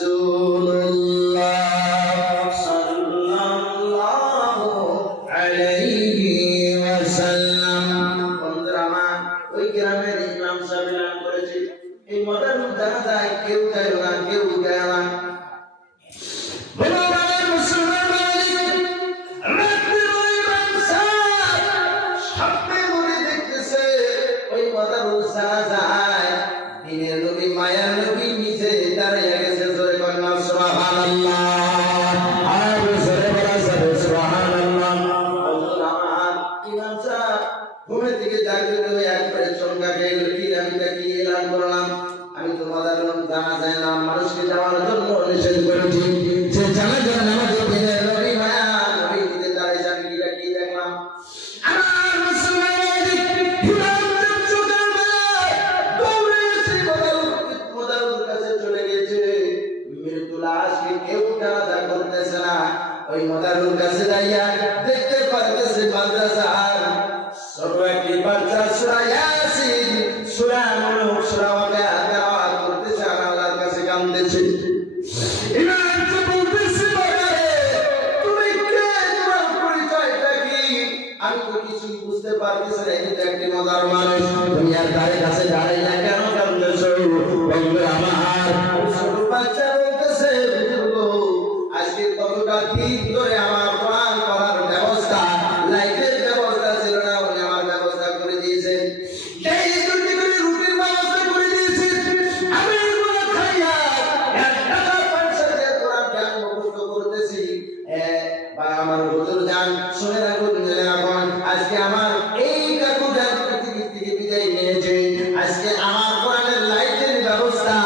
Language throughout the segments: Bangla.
রাসূলুল্লাহ সাল্লাল্লাহু আলাইহি ওয়াসাল্লাম। বন্ধুরা আমার, ওই গ্রামের ইমাম সাহেব এলান করেছে এই মডার্ন জানাজায় কেউ যায় না, কেউ যায় না। মায়ার নবী নিচে দাঁড়িয়ে গেছে, জোরে কন্যা সুবহানাল্লাহ। আর জোরে বলা যাবে সুবহানাল্লাহ। আমার ইমাম সাহেব ঘুমে থেকে জাগিয়ে হয়ে একবারে চমকা গেল, কি আমি কি এলান করলাম? আমি তো মাদার জানা যায় না, মানুষকে যাওয়ার জন্য নিষেধ করেছি। সে জানা যায় না আমাদের দিনের নবী মায়া নবী নিচে দাঁড়িয়ে আমি কি দেখলাম? আমার মুসলমান ওই মাদারুর কাছে যাইয়া দেখতে পারতেছে মাদ্রাসার ছোট একটি বাচ্চা সূরা ইয়াসিন, সূরা মুলক, সূরা ওয়াকিয়া তেলাওয়াত করতেছে আর আল্লাহর কাছে কাঁদতেছে। ইমাম তো বলতেছে, বাবারে তুমি কে, তোমার পরিচয়টা কি? আমি তো কিছুই বুঝতে পারতেছি না, কিন্তু একটি মজার মানুষ, তুমি আর তার কাছে দাঁড়াইয়া কেন কাঁদতেছো? বন্ধুরা আমার, ছোট বাচ্চা বলতেছে, আজকে কতটা দিন ধরে আমার কোরআন পড়ার ব্যবস্থা, লাইটের ব্যবস্থা ছিল না, উনি আমার ব্যবস্থা করে দিয়েছেন। সেই দুটি করে রুটির ব্যবস্থা করে দিয়েছেন। আমি এগুলো খাইয়া এক টাকা পয়সা দিয়ে কোরআন জ্ঞান মুখস্থ করতেছি। ভাই আমার হুজুর জান, শুনে রাখুন, এখন আজকে আমার এই কাকু জান পৃথিবী থেকে বিদায় নিয়েছে। আজকে আমার কোরআনের লাইটের ব্যবস্থা,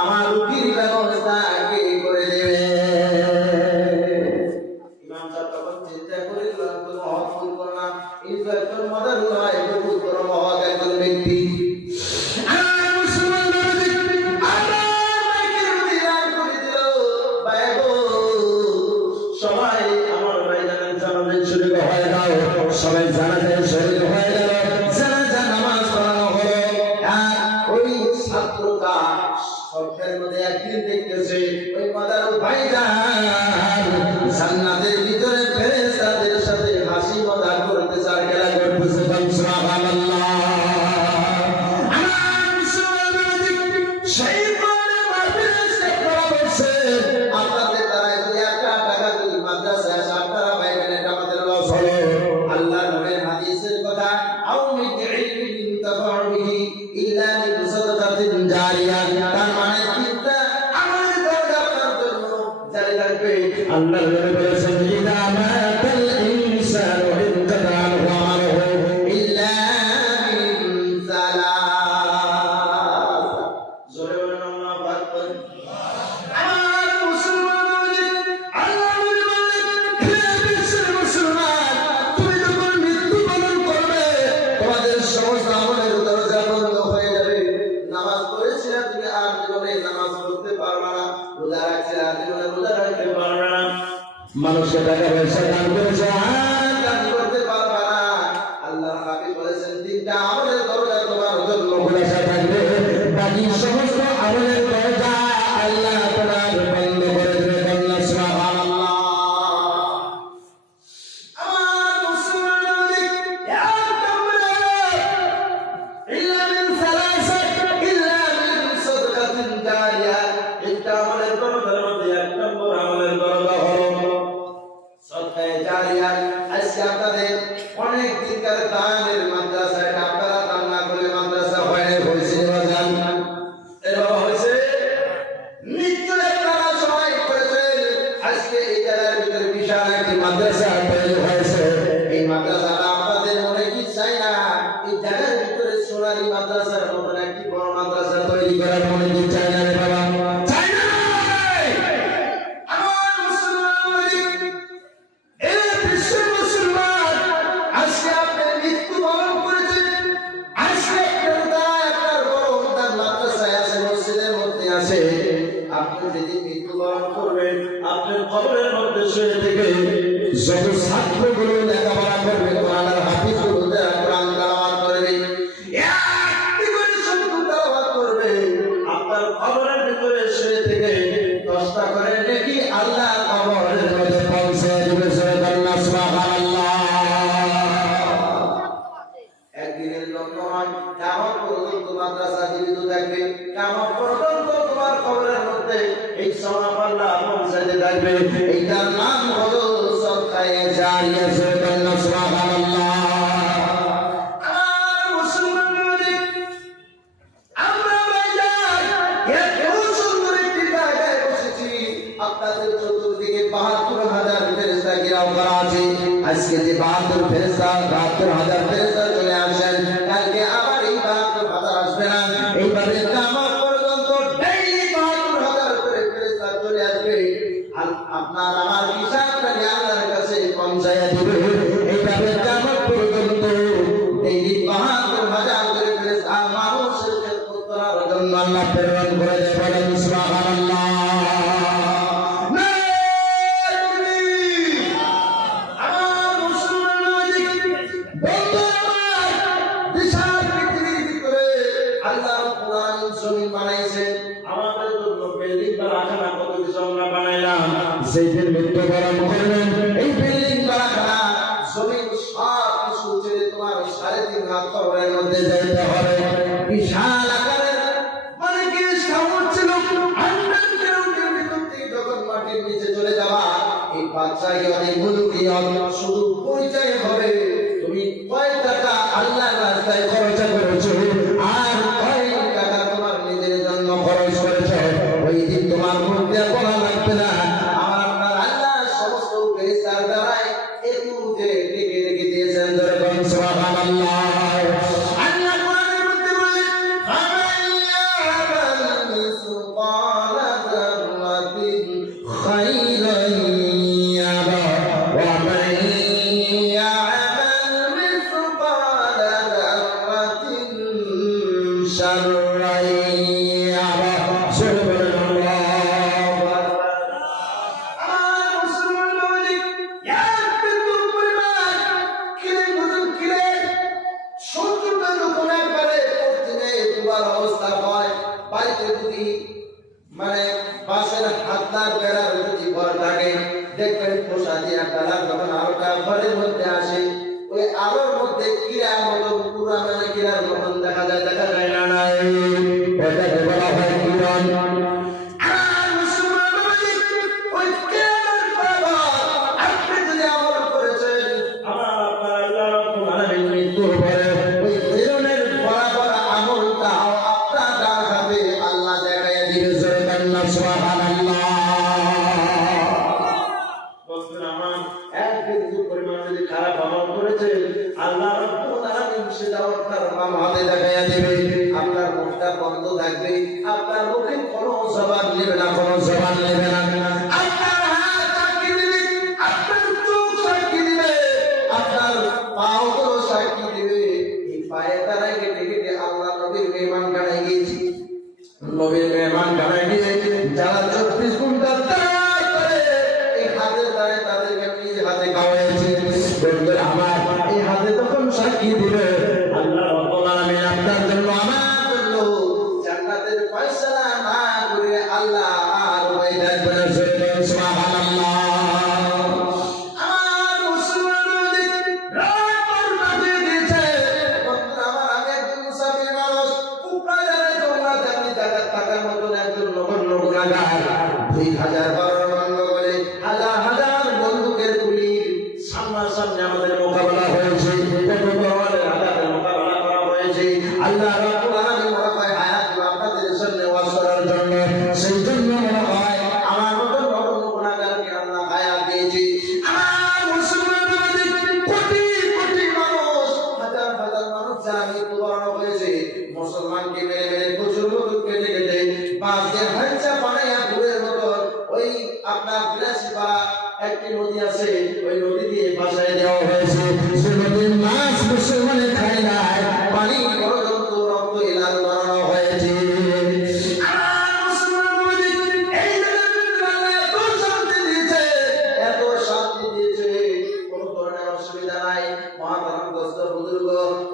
আমার রুটির ব্যবস্থা কে করে দেবে? সবাই জানাজায় শরীর হয়ে গেল, জানাজা নামাজ পড়ানো হলো। আর ওই ছাত্রটা স্বপ্নের মধ্যে একদিন দেখতেছে ওই মাদার ভাইজান জান্নাতের ভিতরে ফেরেশতাদের সাথে হাসি মজা করতেছে আর খেলা করতেছে। সুবহানাল্লাহ। সেই পরে মাদ্রাসায় পড়া বসে আপনাদের দ্বারা যদি একটা টাকা যদি মাদ্রাসায় আপনারা পাইবেন, এটা আমাদের লস হলো। আল্লাহ নবীর হাদিসের কথা, আও মিন ইলমিন ইনতাফাউ বিহি ইল্লা লিসাদাকাতিন জারিয়া, তার মানে চিন্তা আমার দরজা আপনার জন্য জারি থাকবে। আল্লাহ নবী বলেছেন, ইদা মাতাল ইনসানু ইনতাফা আনহু আমালুহু ইল্লা মিন সালাস। জোরে বলেন আল্লাহু আকবার। আমার মুসলমান, আল্লাহ নবী বলেন, হে বিশ্বের মুসলমান, তুমি যখন মৃত্যুবরণ করবে তোমাদের সমস্ত আমলের দরজা বন্ধ হয়ে যাবে। নামাজ পড়েছিলা তুমি আর জীবনে নামাজ পড়তে পারবে না, রোজা রাখছিলা জীবনে রোজা রাখতে পারবে না, মানুষকে টাকা পয়সা দান করেছে আর দান করতে পারবে না। আল্লাহ হাবিব বলেছেন, তিনটা আমলের দরজা তোমার জন্য খোলা থাকবে, বাকি সমস্ত আমলের দরজা আল্লাহ তোমার বন্ধ করে দেবে। আল্লাহ সুবহানাল্লাহ। আমার মুসলমান, এক নম্বরে ইল্লা মিন সালাসাত, ইল্লা মিন সাদাকাতিন জারিয়া। একটা আমলের দরজার মধ্যে এক নম্বর আমলের দরজা হলো সদকায়ে জারিয়া। আজকে আপনাদের অনেক দিনকার দানের মাদ্রাসা, এটা আপনারা দান না করলে মাদ্রাসা হয়েছে বাজান, এরকম হয়েছে নিশ্চয় আপনারা সবাই করেছেন। আজকে এই জায়গার ভিতরে বিশাল একটি মাদ্রাসা তৈরি হয়েছে। এই মাদ্রাসাটা আপনাদের মনে কি চাই না এই জায়গার ভিতরে সোনালী মাদ্রাসার মতন একটি বড় মাদ্রাসা তৈরি করার মনে কি চাই না রে বাবা? চাই না। আমার মুসলমান, এই বিশ্বের মুসলমান, আজকে আপনি মৃত্যুবরণ করেছেন, আজকে একটার বড় তার মাদ্রাসায় আছে, মসজিদের মধ্যে আছে। আপনি যেদিন মৃত্যুবরণ করবেন, আপনার কবরের মধ্যে শুয়ে থেকে যত ছাত্রগুলো লেখাপড়া করবে, কোরআনের হাফিজগুলো কোরআন তেলাওয়াত করবে, একটি করে শব্দ তেলাওয়াত করবে, আপনার কবরের ভিতরে শুয়ে থেকে মাদ্রাসা জীবিত থাকবে, কিয়ামত পর্যন্ত তোমার কবরের মধ্যে এই সওয়াব আল্লাহ পৌঁছাতে থাকবে। এইটার নাম হলো সদকায়ে জারিয়া। সুবহানাল্লাহ। আপনাদের চতুর্দিকে ৭২,০০০ ফেরেশতা ঘেরাও করা আছে। আজকে যে ৭২,০০০ ফেরেশতা চলে আসেন, কালকে আবার এই ৭২,০০০ আসবে না। এইভাবে কিয়ামত পর্যন্ত ডেইলি ৭২,০০০ করে ফেরেশতা চলে আসবে। আপনার আমার হিসাবটা আল্লাহর কাছে পৌঁছায়া দিবে। এইভাবে কিয়ামত পর্যন্ত ডেইলি ৭২,০০০ করে ফেরেশতা মানুষের খেদমত করার জন্য আল্লাহ প্রেরণ করে দেবেন। সুবহানাল্লাহ। সেইদিন মৃত্যুবরণ করবেন। এই বিল্ডিং বাড়াখানা জমিন সব কিছু ছেড়ে তোমার ৩.৫ হাত কবরের মধ্যে যাইতে হবে। বিশাল আকারের মানে কি সামর ছিল 100 কিলোমিটার ভিতর থেকে যখন মাটির নিচে চলে যাবা, এই বাদশাহী অনেক মুলকিয়ত শুধু পরিচয় হবে তুমি কয় টাকা আল্লাহর রাস্তায় খরচ করেছো আর কয় টাকা তোমার নিজের জন্য খরচ করেছো। ওই দিন তোমার মধ্যে বলা লাগবে না। মানে বাসের হাতলার বেড়ার যদি ঘর থাকে, দেখবেন পোষা দিয়ে বেড়া যখন আলোটা ঘরের মধ্যে আসে, ওই আলোর মধ্যে কিরার মতন পুরা মানে কিরার মতন দেখা যায় না? নাই, ওটাকে বলা হয় কিরণ। আপনার মুখটা বন্ধ থাকবে, আপনার মুখে কোনো জবান নেবে না, আপনার হাত সাক্ষী দিবে, আপনার চোখ সাক্ষী দিবে, আপনার পাও সাক্ষী দিবে। এই পায়ে দাঁড়ায় কেটে কেটে আল্লাহ নবীর মেহমান খানায় গিয়েছি। নবীর মেহমান খানায় গিয়ে যারা 24 ঘন্টা এই হাতের দ্বারে তাদেরকে নিজ হাতে খাওয়াইছে। আমার এই হাতে তখন সাক্ষী দিবে আল্লাহ রাব্বুল আলামিন আপনার জন্য আমার জন্য জান্নাতের ফয়সালা না করে আল্লাহ আর ওই দেখবেন। সুবহানাল্লাহ। আমার মুসলমান রাত পর্যন্ত দিয়েছে। বন্ধুরা আমার, আমি একজন মুসাফির মানুষ, খুব প্রয়োজনে তোমরা জানি জায়গা থাকার মতন একজন নগণ্য গুনাহগার। 2000 বারো বন্ধ করে হাজার হাজার বন্দুকের গুলির সামনাসামনি আমাদের মোকাবেলা হয়েছে। আল্লাহ রাব্বুল আলামিন মনে হয় হায়াত আপনাদের সামনে ওয়াজ করার জন্য, সেই জন্য মনে হয় আমার মতন নগণ্য গুনাহগারকে আল্লাহ হায়াত দিয়েছে। আমার মুসলমানদের কোটি কোটি মানুষ, হাজার হাজার মানুষ যারা মৃত্যুবরণ হয়েছে, মুসলমানকে মেরে মেরে প্রচুর বন্দুক কেটে কেটে বাঁশ দিয়ে হাঁচা বানাইয়া ভুলের মতন ওই আপনার বিলাসীপাড়া একটি নদী আছে, ওই নদী দিয়ে ভাসায় দেওয়া হয়েছে। সে নদীর মাছ মুসলমানে খায় নাই, পানি পর্যন্ত রক্ত এলান করানো হয়েছে। এত শান্তি দিয়েছে, কোন ধরনের অসুবিধা নাই। মহাপ্রাণগ্রস্ত বুজুর্গ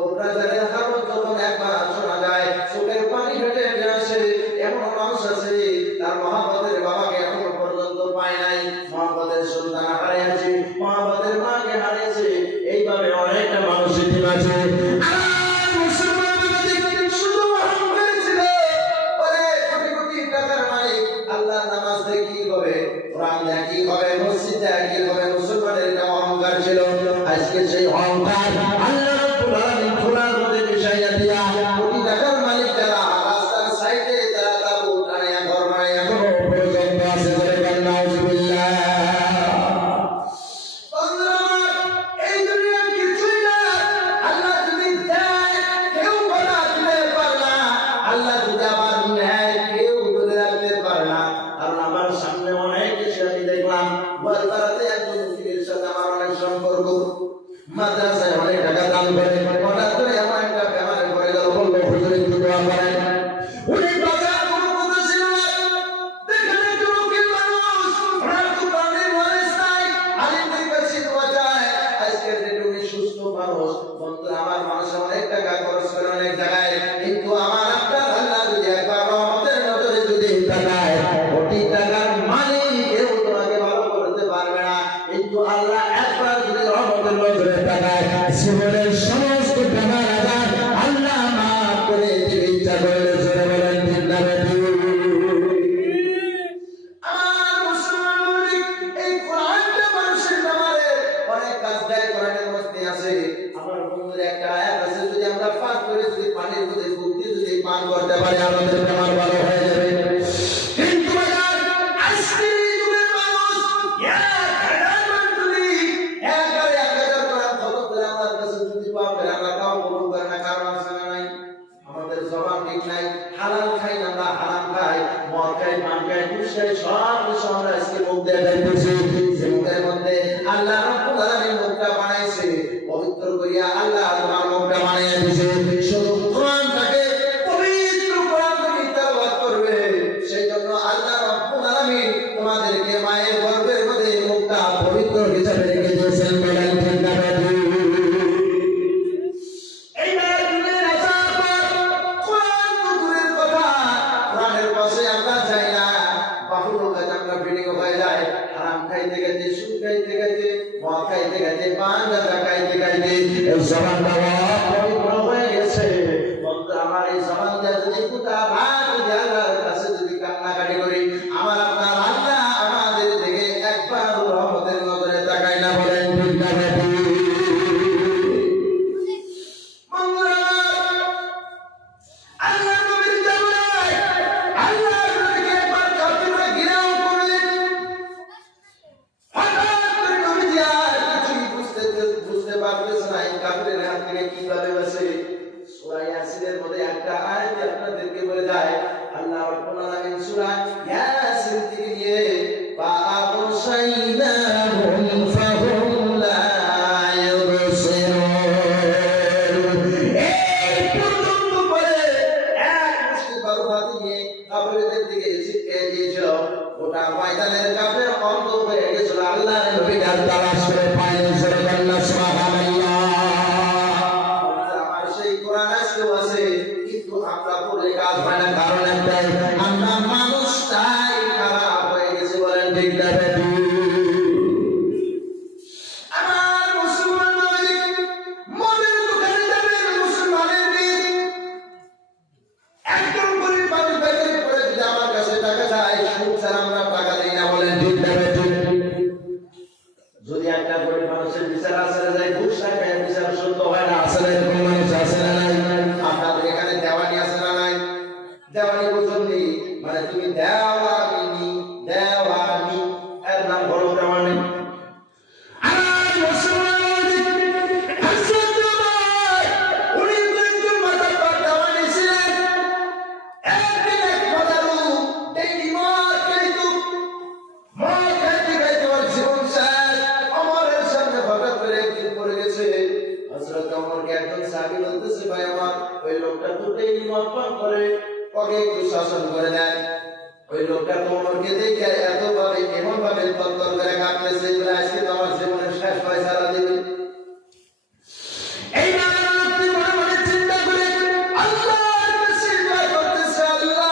অত্যাচারের কারণ যখন একবার শোনা যায়, চোখের পানি ফেটে আসে। এমন মানুষ আছে তার মহাপতের বাবাকে এখনো পর্যন্ত পায় নাই, মহাপতের সন্তান হারিয়েছে, মহাপতের মাকে হারিয়েছে। এইভাবে অনেকটা মানুষ ইতিম আছে। আমাদের আমার ভালো হয়ে যাবে। কিন্তু আজকে যুগের মানুষ আমার কাছে যদি পাবেন আমরা কাউ কবুল করে না, কারণ আছে না নাই? আমাদের জবান ঠিক নাই, হালাল খাই না, আমরা হারাম খাই, মদ খাই, পান খাই, ঘুষ খাই, সব কিছু আমরা আজকে মুখ দিয়ে খাইতেছি। যে মুখের মধ্যে আল্লাহ রাব্বুল আলামিন মুখটা বানাইছে, পবিত্র করিয়া আল্লাহ তোমার মুখটা বানিয়ে দিয়েছে। শুধু কোরআনটাকে পবিত্র কোরআন তুমি তেলাওয়াত করবে, সেই জন্য আল্লাহ রাব্বুল আলামিন তোমাদেরকে মায়ের গর্ভের মধ্যে মুখটা পবিত্র হিসাবে রেখে দিয়েছেন। বলেন ঠিক না? আমার এই জবান যদি গোটা রাত আল্লাহর কাছে যদি কান্নাকাটি করি, আমার আপনার আল্লাহ আমাদের দিকে একবার রহমতের নজরে তাকায় না। বলেন ঠিক না? আল্লাহ নবীর জামানায় আল্লাহ নবীকে একবার কাফিররা ঘিরাও করলেন। হঠাৎ করে নবীজি আর কিছুই বুঝতে পারতেছে না, এই কাফিরের হাত থেকে কিভাবে বাঁচে। সূরা ইয়াসিনের মধ্যে একটা আয়াত আপনাদেরকে বলে যায়, আল্লাহ রাব্বুল আলামিন সূরা ইয়াসিন থেকে নিয়ে ফাআবসাইনাহুম ফাহুম লা ইউবসিরুন, এই পর্যন্ত বলে এক মুষ্টি বরফাতে নিয়ে কাফেরদের দিকে ছিটকে দিয়েছিল। গোটা ময়দানের কাফের অন্ধ হয়ে গেছিল, আল্লাহর নবী আর তালাশ করে পায়নি। সুবহানাল্লাহ, সুবহানাল্লাহ। কিন্তু আমরা পড়লে কাজ হয় না, কারণ একটাই, আমরা মানুষটাই খারাপ হয়ে গেছে। বলেন ঠিক না? আমার মুসলমান মালিক মদের দোকানে যাবেন, মুসলমানের দিন একদম গরিব মানুষ বেকারি করে যদি আমার কাছে টাকা চায়, সুদ ছাড়া আমরা টাকা দিই না। বলেন ঠিক না? যদি একটা গরিব মানুষের বিচার আসলে যায়, ঘুষ টাকা বিচার সত্য হয় না, আসলে এরকম মানুষ আছে না নাই? আপনাদের এখানে দেওয়ানি আছে না নাই? দেওয়ানি বুঝলি মানে তুমি দেওয়ানি, দেওয়ানি এর নাম বড় দেওয়ানি। আমার মুসলমান হাসন ভাই উনি একজন মাতাব্বর দেওয়ানি ছিলেন। একদিন এক মাদারু ডেইলি মদ খাইতো, মদ খাইতে খাইতে ওর জীবন শেষ। ওমরের সামনে হঠাৎ করে একদিন পড়ে গেছে। হযরত ওমরকে একজন সাহাবী বলতেছে, ভাই আমার ওই লোকটা তো ডেইলি মদ পান করে, ওকে একটু শাসন করে দেন। ওই লোকটা তো ওমরকে দেখে এতভাবে এমন ভাবে তত্তর করে কাঁদতেছে, বলে আজকে তো আমার জীবনের শেষ ফয়সালা দিবে। এই আপনি মনে মনে চিন্তা করে আল্লাহর কাছে দোয়া করতেছে, আল্লাহ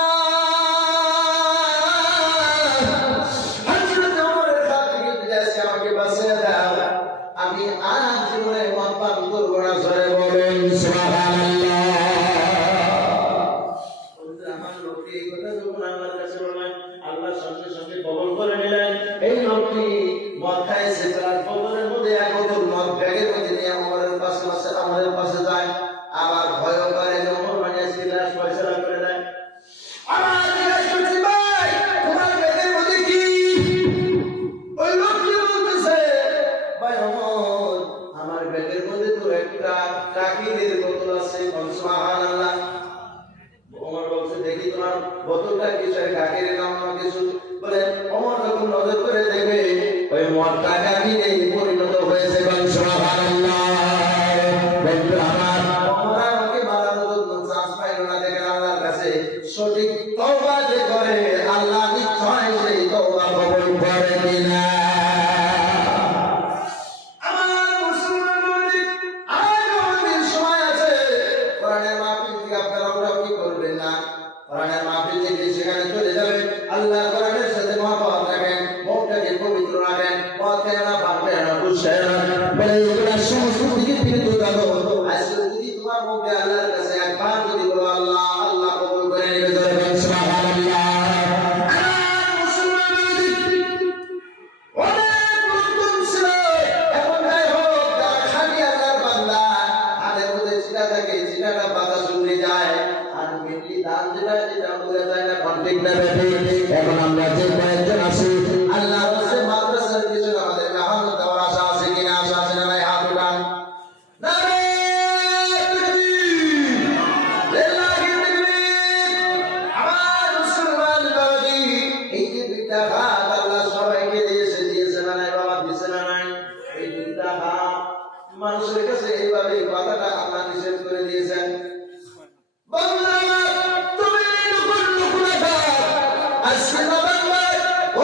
হযরত ওমরের হাত থেকে যদি আজকে আমাকে বাঁচিয়ে দাও, আমি আর জীবনে মদ পান করবো না। জোরে বলেন সুবহানাল্লাহ। আমার লোকটি এই কথা যখন আল্লাহর কাছে বললেন, আল্লাহ সঙ্গে সঙ্গে কবুল করে নিলেন। এই লোকটি মদ খাইছে, তার বোতলের মধ্যে এক বোতল মদ ব্যাগের মধ্যে নিয়ে আমাদের পাশে যায়। আবার ভয় করে যে ওমর মানে আজকে লাশ ফয়সালা করে দেয়। আমার জিজ্ঞাসা করছি, ভাই তোমার ব্যাগের মধ্যে কি? ওই লোকটি বলতেছে, ভাই ওমর আমার ব্যাগের মধ্যে তো একটা টাকিনের বোতল আছে। সুবহানাল্লাহ। ওমর বলছে, দেখি তোমার বোতলটা কিসের, কাকের নাম না কিছু। বলে ওমর যখন নজর করে দেখবে ওই মদটা কাকিনে পরিণত হয়েছে। সুবহানাল্লাহ। বন্ধু আমার, ওমর আমাকে মারানোর জন্য চান্স পাইল না। দেখেন আল্লাহর কাছে সঠিক তওবা যে করে, আল্লাহ নিশ্চয় সেই তওবা কবুল করে কিনা। আমার মুসলমান মালিক, আজ আমাদের সময় আছে। কোরআনের মাহফিল থেকে আপনারা ওরাও কি করবেন না, কোরআনের মাহফিল থেকে সেখানে চলে যাবেন। আল্লাহ কোরআনের সাথে মহব্বত রাখেন, মনটাকে পবিত্র রাখেন, মদ খেয়ে না, পান খেয়ে না, ঘুষ খেয়ে না, বলে এগুলা সমস্ত দিকে বিরত থাকো। আজকে যদি তোমার মুখে আল্লাহর কাছে একবার যদি বলো আল্লাহ, আল্লাহ কবুল করে নেবে। সুবহানাল্লাহ। আমার মুসলমান মালিক অনেক লোকজন ছিল, এখন যাই হোক তারা খালি আল্লাহর বান্দা, হাতের মধ্যে চিটা থাকে, চিটাটা বাতাস উড়ে যায়। আর মেনলি দান যেটা যেটা বোঝা যায় না কোন ঠিক না বেঠিক। এখন আমরা যে কয়েকজন আছি আল্লাহর রাস্তায় মাদ্রাসার পিছনে আমাদের মেহনত দেওয়ার আশা আছে কিনা? আশা আছে না? নাই হাত উঠান। নারে তাকবীর, লিল্লাহি তাকবীর। আমার মুসলমান বাবাজি, এই যে দুইটা হাত আল্লাহ সবাইকে দিয়েছে না নাই বাবা? দিয়েছে না নাই? এই দুইটা হাত মানুষের কাছে এইভাবে কথাটা আল্লাহ নিষেধ করে দিয়েছেন। বাংলা তুমি নকুল নকুল আজকে নভেম্বর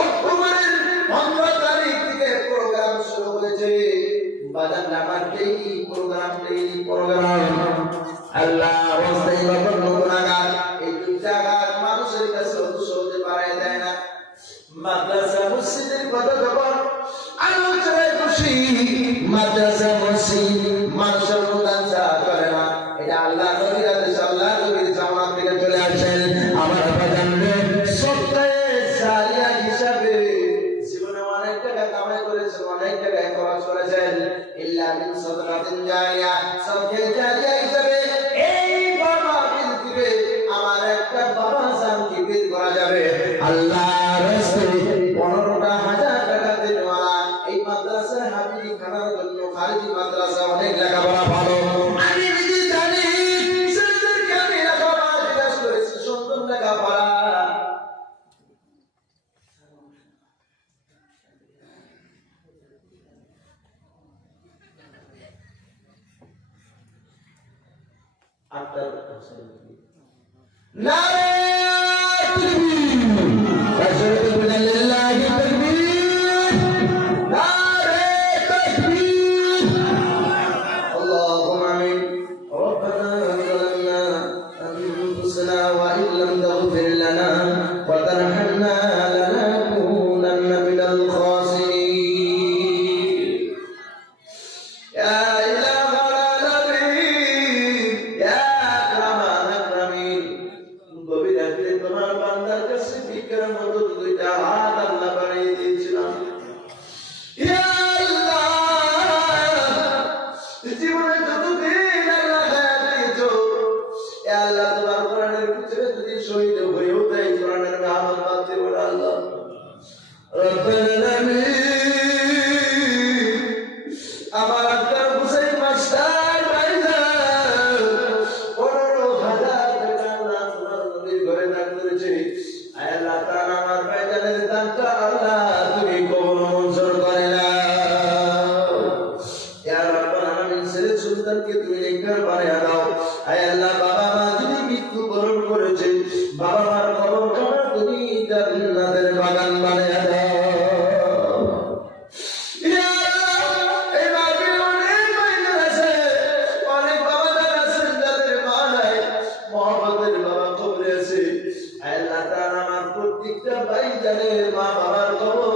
অক্টোবরের 15 তারিখ থেকে প্রোগ্রাম শুরু হয়েছে। বাজার নামার ডেইলি প্রোগ্রাম আল্লাহ রাস্তায় নকুল নকুল এই দুইটা হাত মানুষের কাছে হতে পারে দেয় না। মাদ্রাসা মসজিদের কথা যখন আলোচনায় বসি, মাদ্রাসা মসজিদ মানুষের অনুদান করে না, এটা আল্লাহ নবীর আদেশ, আল্লাহ নবীর জামাত থেকে চলে আসেন। আমার জানবেন সপ্তাহে জারিয়া হিসাবে জীবনে অনেক টাকা কামাই করেছেন, অনেক টাকা খরচ করেছেন। ইল্লা মিন সাদাকাতিন জারিয়া, সবকে জারিয়া হিসাবে এই বাবা বিল দিবে, আমার একটা বাবা জান কি বিল করা যাবে আল্লাহর রাস্তায় 15,000 টাকা দেওয়া। এই মাদ্রাসার হাফিজি খানার জন্য খারিজি মাদ্রাসা অনেক লেখাপড়া ভালো। আমি নিজে জানি, ছেলেদেরকে আমি লেখাপড়া জিজ্ঞাসা করেছি, সুন্দর লেখাপড়া। নারে তাকবীর, লিল্লাহি তাকবীর, নারে তাকবীর, আল্লাহুম্মা আমিন। রব্বানা যালামনা আনফুসানা ওয়া ইন লাম তাগফির লানা ওয়া তারহামনা লানাকুনান্না মিনাল খাসিরিন। ইয়া ইলাহাল আলামিন, ইয়া আকরামাল আকরামিন। গভীর রাতে তোমার বান্দার কাছে ভিক্ষার মতো দুইটা হাত আল্লাহ বাড়িয়ে দিয়েছিলাম। ইয়া আল্লাহ, জীবনে যতদিন আল্লাহ হায়াত দিয়েছো, ইয়া আল্লাহ তোমার কোরআনের পিছনে যদি শহীদ হয়েও তাই কোরআনের মেহনত বাদ দেব না আল্লাহ। রব্বুল আলামিন, আমার আক্তার হুসাইন মাস্টার ভাইজান 15,000 টাকা আল্লাহ তোমার নবীর ঘরে দান করেছে। আয় আল্লাহ তাআলা, আমার ভাইজানের দানটা আল্লাহ তুমি কবুল মঞ্জুর করে নাও। ইয়া রাব্বাল আলামিন, ছেলে সন্তানকে তুমি নেককার বানিয়ে দাও। আয় আল্লাহ, বাবা মা যদি মৃত্যুবরণ করেছে, বাবা মার কবরখানা তুমি জান্নাতের বাগান বানিয়ে দাও। ইয়া আল্লাহ, এই মাহফিলে অনেক ভাইজান আছে, অনেক বাবাজান আছেন যাদের মা নাই, মহব্বতের বাবা কবরে আছে। আয় আল্লাহ তাআলা, আমার প্রত্যেকটা ভাইজানের মা বাবার কবর